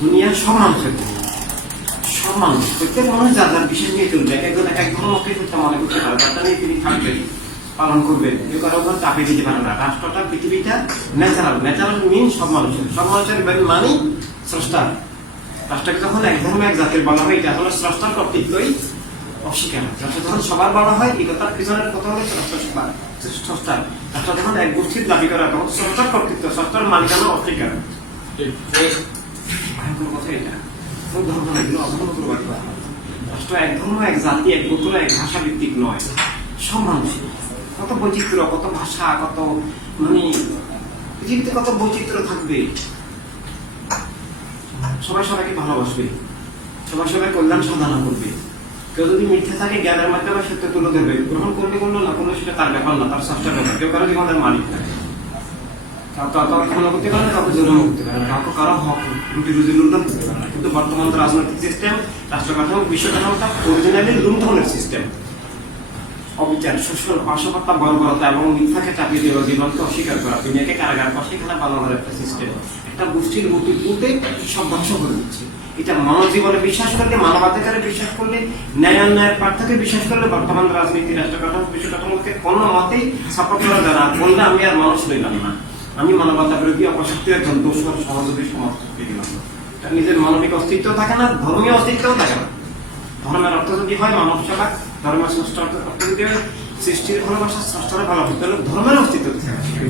দুনিয়া সব মানুষের। সব মানুষ। প্রত্যেক মানুষ যার যার বিশেষ নিয়ে চলবে। এক একজন এক ধর্মকে হত্যা মনে করতে পারে। তারটা নিয়ে তিনি থাকবেন পালন করবেন কেউ কারও উপর চাপে দিতে পারে না। রাষ্ট্রটা, পৃথিবীটা ন্যাচারাল ন্যাচারাল মিন সব মানুষের। সব মানুষের মানি স্রষ্টা। রাষ্ট্রকে যখন এক ধর্ম এক জাতির বলা হয়, এটা হলো স্রষ্টার কর্তৃত্বই অস্বীকার। রাষ্ট্র যখন সবার বলা হয়, এই কথার পিছনের কথা হলো স্রষ্টা সবার। স্রষ্টা। রাষ্ট্র যখন এক গোষ্ঠীর দাবি করা, তখন স্রষ্টার কর্তৃত্ব, স্রষ্টার মালিকানা অস্বীকার। কোন কত বৈচিত্র্য, কত ভাষা, কত মানে পৃথিবীতে কত থাকবে। সবাই সবাইকে ভালোবাসবে। সবাই সবাই কল্যাণ সাধনা করবে। কেউ যদি মিথ্যে থাকে, জ্ঞানের মাধ্যমে সত্য তুলে দেবে গ্রহণ করবে করল, না করল সেটা তার ব্যাপার না, তার স্রষ্টার ব্যাপার। কেউ কারও জীবনের মালিক থাকে করতে পারে না এবং গোষ্ঠীর সব এটা মানব জীবনে বিশ্বাস করলে, মানবাধিকারে বিশ্বাস করলে, ন্যায় অন্যায়ের পার্থকে বিশ্বাস করলে বর্তমান রাজনীতি রাষ্ট্র কাঠামো বিশ্ব কাঠামোকে কোনো মতেই সাপোর্ট করা যায় না। বললে আমি আর মানুষ রইলাম না। আমি মানবতা বিরোধী অপশক্তি একজন দোষর সহযোগী সমাজ দিলাম। তার নিজের মানবিক অস্তিত্ব থাকে না, ধর্মীয় অস্তিত্বও থাকে না। ধর্মের অর্থ যদি হয়, মানব সেবা ধর্মের স্রষ্টার অর্থ সৃষ্টির ভালোবাসা স্রষ্টার ভালোবাসা তাহলে ধর্মের অস্তিত্ব থাকে